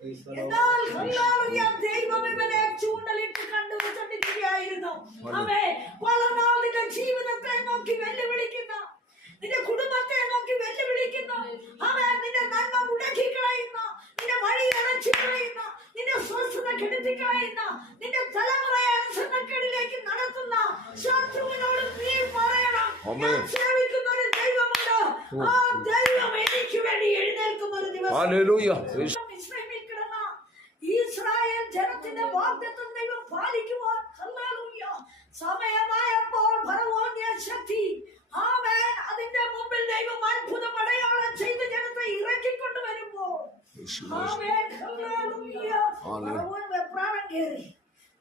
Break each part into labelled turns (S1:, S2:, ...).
S1: എന്നാൽ ഹല്ലേലൂയ, ദൈവം ഇവനെ ചൂണ്ടലിട്ട് കണ്ടുവച്ചിരിക്കുകയായിരുന്നു അവേ വളർന്നാൽ നിന്റെ ജീവിതത്തെ നോക്കി വെല്ലുവിളിക്കുന്ന നിന്റെ കുടുംബത്തെ നോക്കി വെല്ലുവിളിക്കുന്ന അവൻ നിന്റെ നന്മ മുടക്കി കളയുന്ന നിന്റെ വഴി അടച്ചു കളയുന്ന നിന്റെ സ്വസ്ഥത കെടുത്തി കളയുന്ന നിന്റെ തലമുറയെ അനുസരണക്കേടിലേക്ക് നടത്തുന്ന ശത്രുവിനോട് നീ പറയണം. സേവിക്കുന്ന ഒരു ദൈവമുണ്ട്. ആ ദൈവം എനിക്ക് വേണ്ടി എഴുന്നേൽക്കുന്ന ഒരു ദിവസം. വാഗ്ദത്തം ദൈവം പാലിക്കുവാൻ. സമയമായപ്പോൾ ഫറവോന്റെ ശക്തി ആമേൻ അതിന്റെ മുമ്പിൽ ദൈവം അത്ഭുതം അടയാളം ചെയ്ത് ജനത്തെ ഇറക്കിക്കൊണ്ട് വരുമ്പോൾ. പ്രാണം കേറി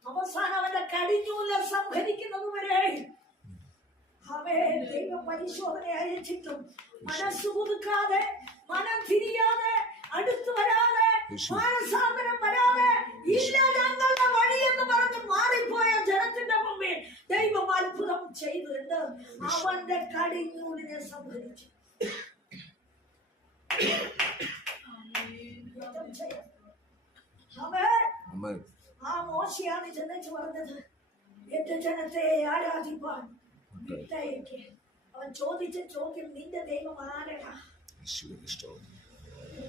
S1: അവസാനം അവന്റെ കടിഞ്ഞൂല സംഹരിക്കുന്നത് വരെ. ദൈവ പരിശോധന അയച്ചിട്ടും മനസ്സ് പുതുക്കാതെ മനം തിരിയാതെ അടുത്തു വരാതെ മാനസാന്തരം വരാതെ ഇല്ല ഞങ്ങളുടെ വഴി എന്ന് പറഞ്ഞ് മാറിപ്പോയ ജനത്തിന്റെ മുമ്പിൽ ദൈവം അത്ഭുതം ചെയ്തു എന്ത് അവന്റെ കടിഞ്ഞൂലിനെ സംഹരിച്ചു യുദ്ധം ചെയ്യാം. അവൻ
S2: ആമേൻ
S1: ആ മോശയാണ് ചെന്നേച്ച് പറഞ്ഞത് എന്റെ ജനത്തെ ആരാധിപ്പാൻ വിട്ടയക്ക് അവൻ ചോദിച്ച ചോദ്യം നിന്റെ ദൈവം ആരടാ
S2: യേശുവിനെ സ്തോത്രം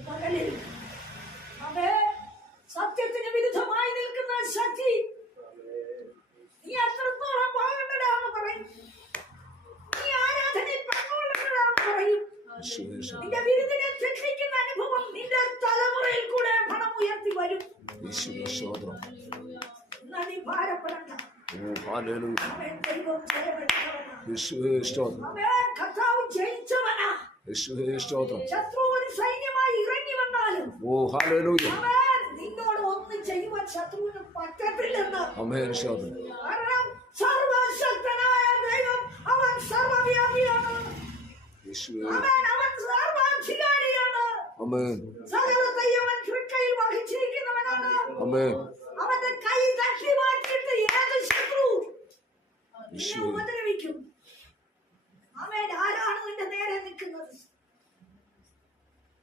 S1: പകലിൽ അവേ സത്യത്തിന് വിരുദ്ധമായി നിൽക്കുന്ന ശക്തി നീ അത്രത്തോളം പോകണ്ടടാന്ന് പറയും. നീ ആരാധനയിൽ പങ്കുകൊള്ളണ്ടടാന്ന് പറയും. നിന്റെ വിരുദ്ധനെ തെറ്റിക്കുന്ന അനുഭവം നിന്റെ തലമുറയിൽ കൂടെ പണം ഉയർത്തി വരും. ഭാരപ്പെടണ്ട. കർത്താവ് ജയിച്ചവനാ ശത്രു ഒരു സൈന്യമായി ഇറങ്ങി വന്നാലും
S2: ഓ ഹാലലൂയ
S1: ശത്രുവിന് പറ്റത്തില്ലെന്ന്. കാരണം സർവശക്തനായ ദൈവം അവൻ സർവവ്യാപിയാണ്. അവൻ അവൻ സർവാധികാരിയാണ്. സകലത്തെയും അവൻ തൃക്കൈയിൽ വഹിച്ചിരിക്കുന്നവനാണ്. അവന്റെ കൈ തട്ടി മാറ്റിയിട്ട് ഏത് ശത്രു ഉപദ്രവിക്കും? അവൻ ആരാണ് നിന്റെ നേരെ നിൽക്കുന്നത്?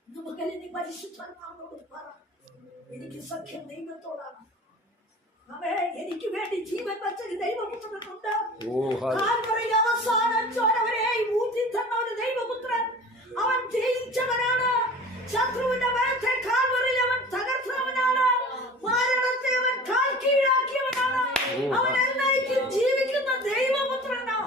S1: നമുക്ക് നീ പരിശുദ്ധാത്മാവോട് പറ. എനിക്ക് സഖ്യം ദൈവത്തോടാണ്. എനിക്ക് വേണ്ടി ജീവൻ വച്ചൊരു ദൈവപുത്രനുണ്ട് അവസാനം ചോര വരെ ഊറ്റി തന്ന ഒരു ദൈവപുത്രൻ. അവൻ ജയിച്ചവനാണ്. ശത്രുവിന്റെ ഭയത്തെ കാൽവറിൽ അവൻ തകർത്തവനാണ്. മരണത്തെ അവൻ കാൽ കീഴാക്കിയവനാണ്. അവൻ എന്നേക്കും ജീവിക്കുന്ന ദൈവപുത്രനാണ്.